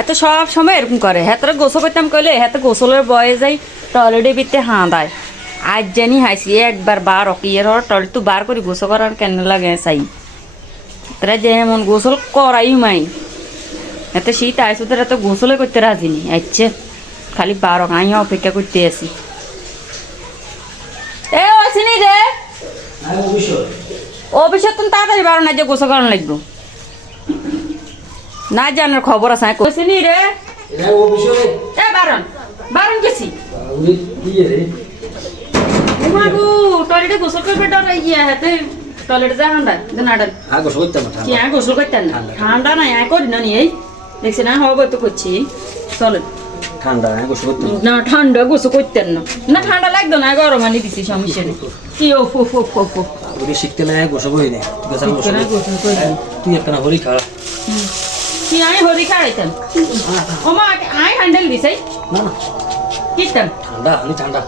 এত সব সময় এরকম করে। হেতরে গোসল করতাম কইলে হেতে গোসলের বয়ে যাই টয়লেটের ভিতরে হাঁ দেয় আজ জানি হাসি একবার বার অকিয়ের হর টয়লেট তো বার করে গোসল করার কেন লাগে চাই? তারা যেমন গোসল করাই মাই। এত শীত আইসো তারা তো গোসলে করতে রাজি নি। আচ্ছা খালি বারো আই অপেক্ষা করতে আসি এ আসিনি রে! অফিসে তুমি তাড়াতাড়ি বারো না যে গোসল করানো লাগবো। না জানার খবর আছে আমি কইছি নি রে। এ বারণ। বারণ গেছি মাগু টয়লেটে গোসল করবে ডর ইয়ে হাতে টয়লেটে যা ঠান্ডা। জানাডাল কি আমি গোসল করতেন না? ঠান্ডা নাই আমি করি না নি এই। দেখছি না হবে তো করছি চলো। ঠান্ডা হ্যাঁ গোসল করতে না ঠান্ডা গোসল করতেন না। না ঠান্ডা লাগতো না গরম আনি দিছি সমস্যা নেই। কি ও ফো ফো ফো ফো ওই শীতকালে হ্যাঁ গোসল করি না গোসল গোসল করি তুই একটা না কি আমি হরি খাইতাম ও মা আই হ্যান্ডেল দিছাই না না কিতাম ঠান্ডা হলি ঠান্ডা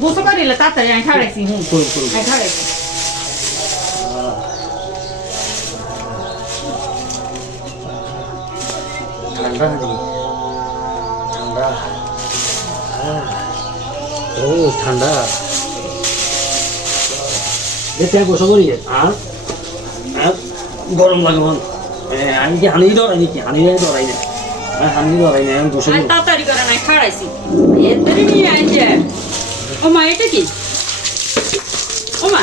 গোসল করিলে তাড়াতাড়ি আমি খাড়াইছি হুম করুন করুন আমি খাড়াইছি ঠান্ডা ঠান্ডা ও ঠান্ডা দেখতে গোসল করি আর গরম লাগে মন আমি কি হানি ধরাই নাকি? হানি ধরাই না আমি হানি ধরাই না আমি করি। তাড়াতাড়ি করে নাই খাড়াইছি। এদের নিয়ে আনছে ও মা এটা কি? ও মা।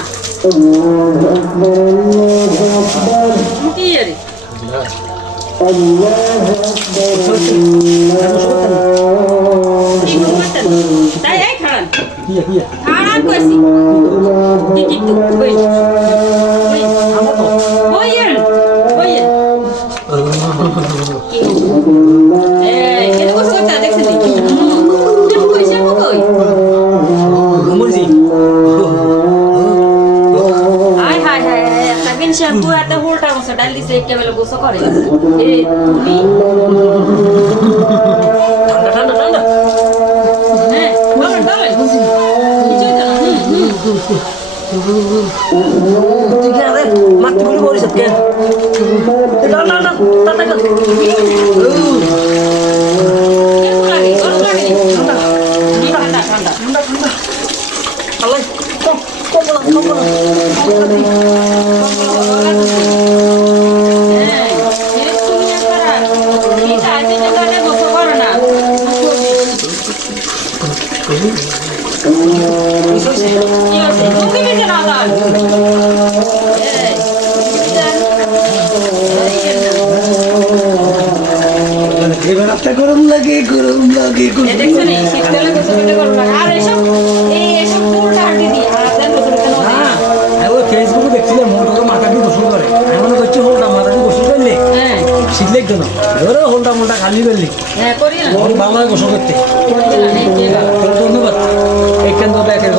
কি রে? হ্যাঁ, না। তাই খাড়ান। খাড়ান কইছি। কই কই হাতে হোলটা গোসল ডাল দিছে কেবল গোসল করে। এ তুমি হ্যাঁ বলেন কিছুই তো না। না না না ঠান্ডা কেন ঠান্ডা ঠান্ডা। ঠান্ডা করতে না। দেয়। ওই ফেসবুকে দেখছিলাম মোটর মাথা দিয়ে গোসল করে। আমি মনে করছি হোলটা মাথা দিয়ে গোসল করলে হ্যাঁ। শীতলে কেন ধরো হোলটা মোলটা খালি করলি করি বাংলায় গোসল করতে। ধন্যবাদ। এখান তো দেখে